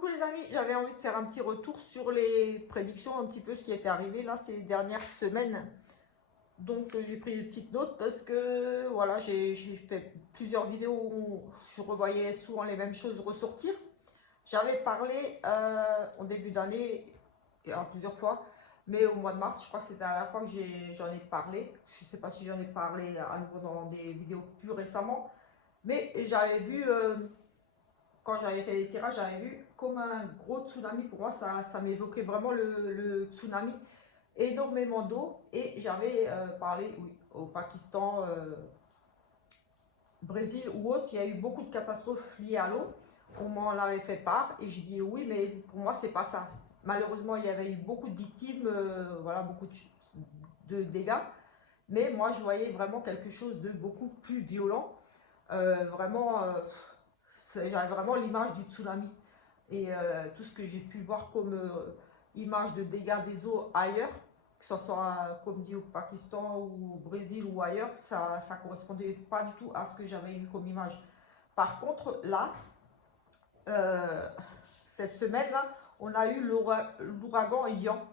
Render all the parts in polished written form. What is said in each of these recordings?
Coucou les amis, j'avais envie de faire un petit retour sur les prédictions, un petit peu ce qui était arrivé là ces dernières semaines. Donc j'ai pris des petites notes parce que voilà, j'ai fait plusieurs vidéos où je revoyais souvent les mêmes choses ressortir. J'avais parlé en début d'année, plusieurs fois, mais au mois de mars, je crois que c'était la dernière fois que j'en ai parlé. Je ne sais pas si j'en ai parlé à nouveau dans des vidéos plus récemment, mais j'avais vu quand j'avais fait les tirages, j'avais vu comme un gros tsunami. Pour moi, ça m'évoquait vraiment le tsunami. Énormément d'eau. Et j'avais parlé, oui, au Pakistan, Brésil ou autre, il y a eu beaucoup de catastrophes liées à l'eau. On m'en avait fait part et j'ai dit oui, mais pour moi, c'est pas ça. Malheureusement, il y avait eu beaucoup de victimes, voilà, beaucoup de dégâts. Mais moi, je voyais vraiment quelque chose de beaucoup plus violent. Vraiment. J'avais vraiment l'image du tsunami et tout ce que j'ai pu voir comme image de dégâts des eaux ailleurs, que ce soit comme dit au Pakistan ou au Brésil ou ailleurs, ça correspondait pas du tout à ce que j'avais eu comme image. Par contre, là, cette semaine-là, on a eu l'ouragan Ian.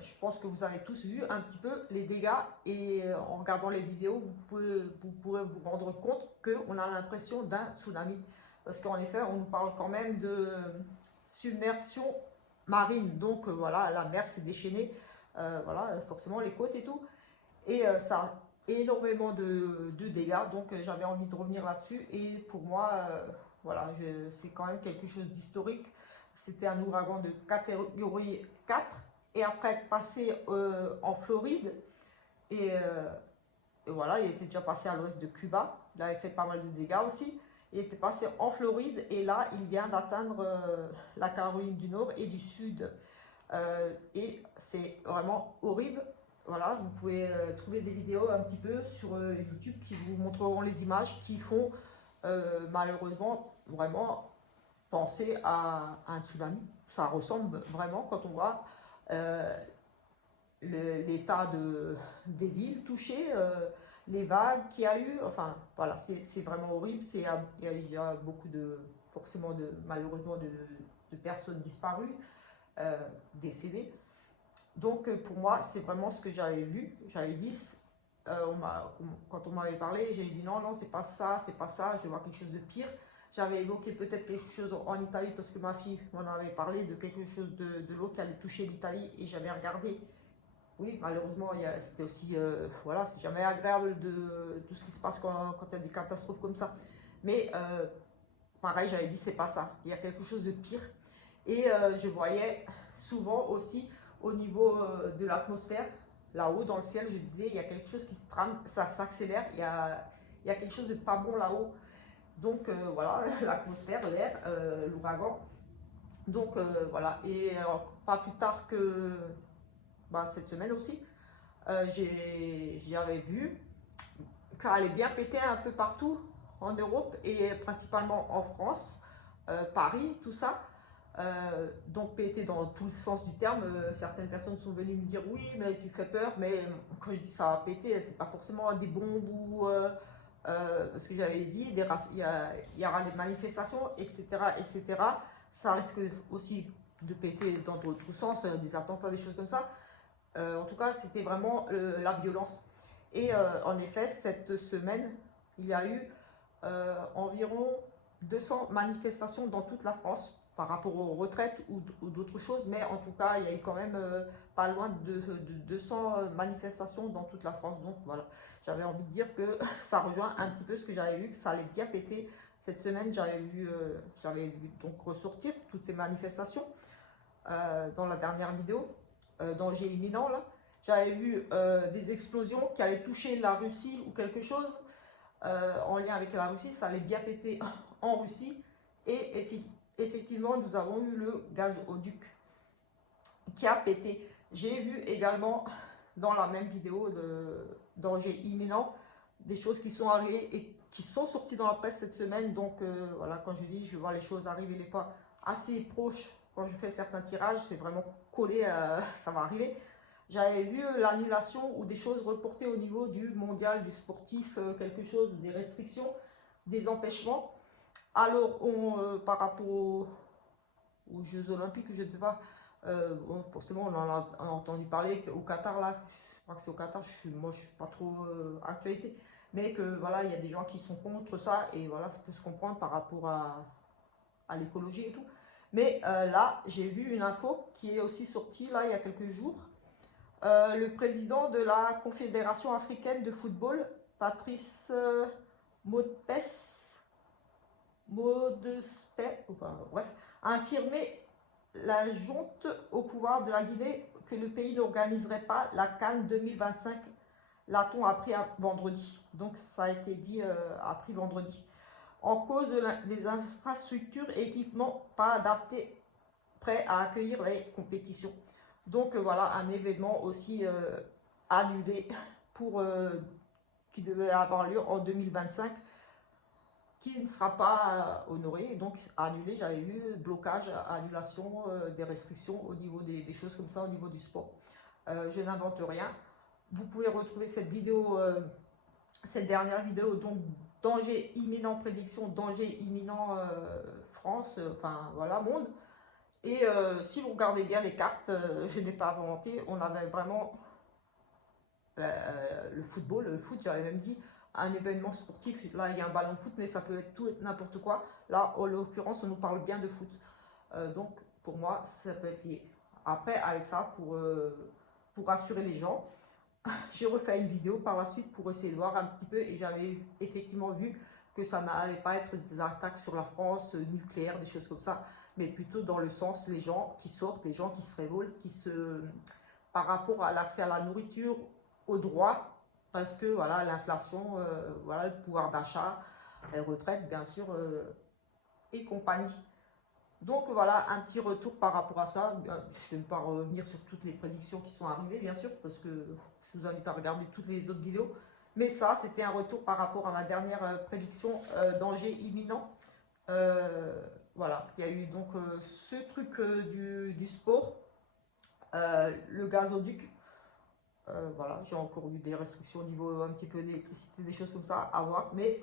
Je pense que vous avez tous vu un petit peu les dégâts et en regardant les vidéos, vous pourrez vous rendre compte qu'on a l'impression d'un tsunami. Parce qu'en effet, on nous parle quand même de submersion marine. Donc voilà, la mer s'est déchaînée, voilà, forcément les côtes et tout. Et ça a énormément de dégâts. Donc j'avais envie de revenir là-dessus. Et pour moi, voilà, c'est quand même quelque chose d'historique. C'était un ouragan de catégorie 4 et après être passé en Floride et voilà, il était déjà passé à l'ouest de Cuba, il avait fait pas mal de dégâts aussi, il était passé en Floride et là il vient d'atteindre la Caroline du Nord et du Sud et c'est vraiment horrible. Voilà, vous pouvez trouver des vidéos un petit peu sur YouTube qui vous montreront les images qui font malheureusement vraiment penser à un tsunami. Ça ressemble vraiment quand on voit l'état des villes touchées, les vagues qu'il y a eu. Enfin, voilà, c'est vraiment horrible. Il y a beaucoup forcément, malheureusement, de personnes disparues, décédées. Donc, pour moi, c'est vraiment ce que j'avais vu. J'avais dit, quand on m'avait parlé, j'ai dit non, non, c'est pas ça, je vois quelque chose de pire. J'avais évoqué peut-être quelque chose en Italie parce que ma fille m'en avait parlé de quelque chose de l'eau qui allait toucher l'Italie et j'avais regardé. Oui, malheureusement, c'était aussi, voilà, c'est jamais agréable de tout ce qui se passe quand il y a des catastrophes comme ça. Mais pareil, j'avais dit, c'est pas ça, il y a quelque chose de pire. Et je voyais souvent aussi au niveau de l'atmosphère, là-haut dans le ciel, je disais, il y a quelque chose qui se trame, ça s'accélère, il y a quelque chose de pas bon là-haut. Donc voilà, l'atmosphère, l'air, l'ouragan. Donc voilà, et pas plus tard que cette semaine aussi, j'avais vu que ça allait bien péter un peu partout en Europe et principalement en France, Paris, tout ça. Donc péter dans tout le sens du terme. Certaines personnes sont venues me dire oui, mais tu fais peur. Mais quand je dis ça va péter, c'est pas forcément des bombes ou parce que j'avais dit il y aura des manifestations, etc., etc. Ça risque aussi de péter dans d'autres sens, des attentats, des choses comme ça. En tout cas, c'était vraiment la violence. Et en effet, cette semaine, il y a eu environ 200 manifestations dans toute la France par rapport aux retraites ou d'autres choses, mais en tout cas, il y a eu quand même pas loin de 200 manifestations dans toute la France. Donc voilà, j'avais envie de dire que ça rejoint un petit peu ce que j'avais vu, que ça allait bien péter. Cette semaine, j'avais vu donc ressortir toutes ces manifestations dans la dernière vidéo, danger imminent là. J'avais vu des explosions qui allaient toucher la Russie ou quelque chose en lien avec la Russie, ça allait bien péter en Russie. Et effectivement, nous avons eu le gazoduc qui a pété. J'ai vu également dans la même vidéo de danger imminent des choses qui sont arrivées et qui sont sorties dans la presse cette semaine. Donc voilà, quand je dis, je vois les choses arriver des fois assez proches. Quand je fais certains tirages, c'est vraiment collé, ça va arriver. J'avais vu l'annulation ou des choses reportées au niveau du mondial, du sportif, quelque chose, des restrictions, des empêchements. Alors, par rapport aux Jeux Olympiques, je ne sais pas. Bon, forcément, on a entendu parler au Qatar, là, je crois que c'est au Qatar, moi je suis pas trop actualité, mais que voilà, il y a des gens qui sont contre ça, et voilà, ça peut se comprendre par rapport à l'écologie et tout. Mais là, j'ai vu une info qui est aussi sortie là il y a quelques jours. Le président de la Confédération africaine de football, Patrice Motsepe, enfin, bref, a affirmé la junte au pouvoir de la Guinée que le pays n'organiserait pas la CAN 2025. L'a-t-on appris vendredi. Donc ça a été dit appris vendredi. En cause des infrastructures et équipements pas adaptés, prêts à accueillir les compétitions. Donc voilà, un événement aussi annulé pour qui devait avoir lieu en 2025, qui ne sera pas honoré, donc annulé. J'avais vu blocage, annulation, des restrictions au niveau des choses comme ça, au niveau du sport. Je n'invente rien. Vous pouvez retrouver cette vidéo, cette dernière vidéo, donc danger imminent, prédiction, danger imminent France, enfin voilà, monde. Et si vous regardez bien les cartes, je n'ai pas inventé, on avait vraiment le football, le foot, j'avais même dit, un événement sportif. Là, il y a un ballon de foot, mais ça peut être tout et n'importe quoi. Là, en l'occurrence, on nous parle bien de foot. Donc, pour moi, ça peut être lié. Après, avec ça, pour rassurer les gens, j'ai refait une vidéo par la suite pour essayer de voir un petit peu, et j'avais effectivement vu que ça n'allait pas être des attaques sur la France, nucléaires, des choses comme ça, mais plutôt dans le sens les gens qui sortent, les gens qui se révoltent, par rapport à l'accès à la nourriture, aux droits, parce que voilà, l'inflation, voilà, le pouvoir d'achat, les retraites bien sûr, et compagnie. Donc voilà, un petit retour par rapport à ça. Je ne vais pas revenir sur toutes les prédictions qui sont arrivées, bien sûr, parce que je vous invite à regarder toutes les autres vidéos. Mais ça, c'était un retour par rapport à ma dernière prédiction, danger imminent. Voilà, il y a eu donc ce truc du sport, le gazoduc. Voilà, j'ai encore eu des restrictions au niveau un petit peu d'électricité, des choses comme ça à voir. Mais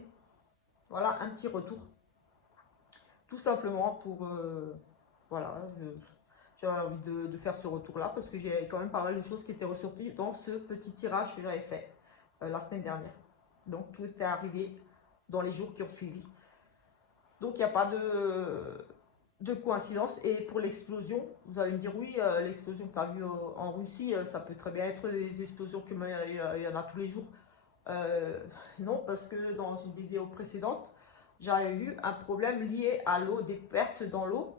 voilà, un petit retour. Tout simplement pour... voilà, j'avais envie de faire ce retour-là parce que j'ai quand même pas mal de choses qui étaient ressorties dans ce petit tirage que j'avais fait la semaine dernière. Donc tout est arrivé dans les jours qui ont suivi. Donc il n'y a pas de coïncidence. Et pour l'explosion, vous allez me dire oui, l'explosion que tu as vue en Russie, ça peut très bien être des explosions qu'il y en a tous les jours. Non, parce que dans une vidéo précédente, j'avais vu un problème lié à l'eau, des pertes dans l'eau.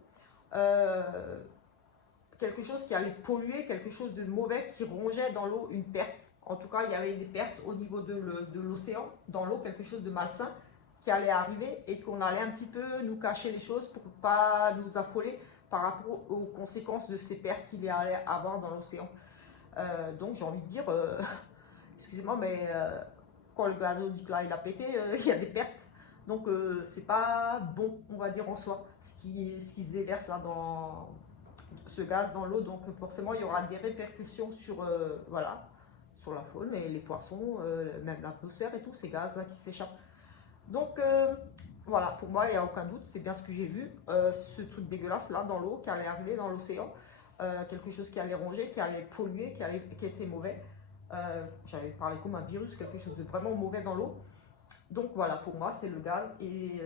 Quelque chose qui allait polluer, quelque chose de mauvais qui rongeait dans l'eau, une perte. En tout cas, il y avait des pertes au niveau de l'océan, dans l'eau, quelque chose de malsain qui allait arriver et qu'on allait un petit peu nous cacher les choses pour ne pas nous affoler par rapport aux conséquences de ces pertes qu'il y allait avoir dans l'océan. Donc j'ai envie de dire, excusez-moi, mais quand le gazoduc là il a pété, il y a des pertes. Donc c'est pas bon, on va dire en soi, ce qui se déverse là dans ce gaz dans l'eau. Donc forcément il y aura des répercussions sur, voilà, sur la faune et les poissons, même l'atmosphère et tout, ces gaz là qui s'échappent. Donc voilà, pour moi il n'y a aucun doute, c'est bien ce que j'ai vu, ce truc dégueulasse là dans l'eau qui allait arriver dans l'océan, quelque chose qui allait ronger, qui allait polluer, qui était mauvais. J'avais parlé comme un virus, quelque chose de vraiment mauvais dans l'eau. Donc voilà, pour moi c'est le gaz, et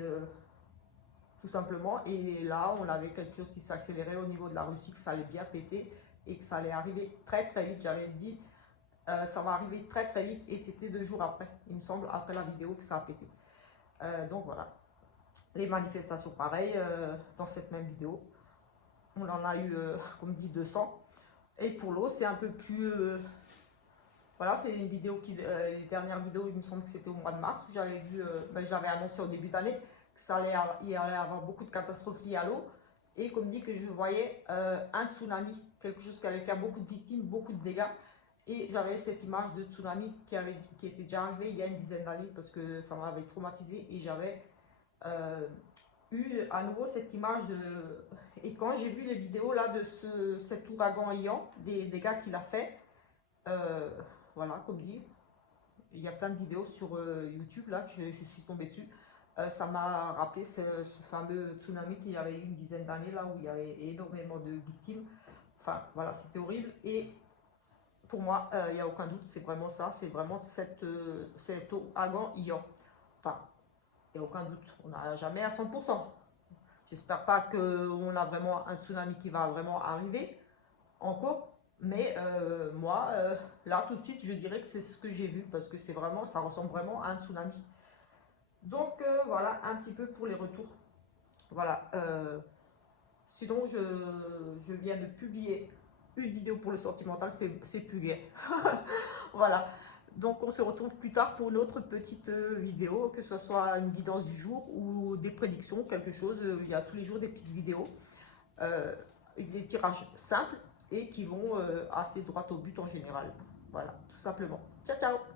tout simplement. Et là on avait quelque chose qui s'accélérait au niveau de la Russie, que ça allait bien péter et que ça allait arriver très très vite. J'avais dit ça va arriver très très vite, et c'était 2 jours après, il me semble, après la vidéo, que ça a pété. Donc voilà, les manifestations pareil, dans cette même vidéo on en a eu comme dit 200. Et pour l'eau c'est un peu plus voilà, c'est une vidéo qui, les dernières vidéos, il me semble que c'était au mois de mars, j'avais vu, j'avais annoncé au début d'année que il allait avoir beaucoup de catastrophes liées à l'eau, et comme dit que je voyais un tsunami, quelque chose qui allait faire beaucoup de victimes, beaucoup de dégâts. Et j'avais cette image de tsunami qui était déjà arrivée il y a une dizaine d'années, parce que ça m'avait traumatisé, et j'avais eu à nouveau cette image de... Et quand j'ai vu les vidéos là de cet ouragan Ian, des dégâts qu'il a fait, voilà, comme dit, il y a plein de vidéos sur YouTube là que je suis tombée dessus. Ça m'a rappelé ce fameux tsunami qu'il y avait eu une dizaine d'années là où il y avait énormément de victimes. Enfin voilà, c'était horrible. Et pour moi, il n'y a aucun doute, c'est vraiment ça, c'est vraiment cet ouragan Ian. Enfin, il n'y a aucun doute, on n'a jamais à 100%. J'espère pas qu'on a vraiment un tsunami qui va vraiment arriver encore. Mais moi, là tout de suite, je dirais que c'est ce que j'ai vu parce que c'est vraiment, ça ressemble vraiment à un tsunami. Donc voilà, un petit peu pour les retours. Voilà. Sinon, je viens de publier une vidéo pour le sentimental, c'est plus gai. Voilà. Donc on se retrouve plus tard pour une autre petite vidéo, que ce soit une guidance du jour ou des prédictions, quelque chose. Il y a tous les jours des petites vidéos, des tirages simples et qui vont assez droit au but en général. Voilà, tout simplement. Ciao, ciao!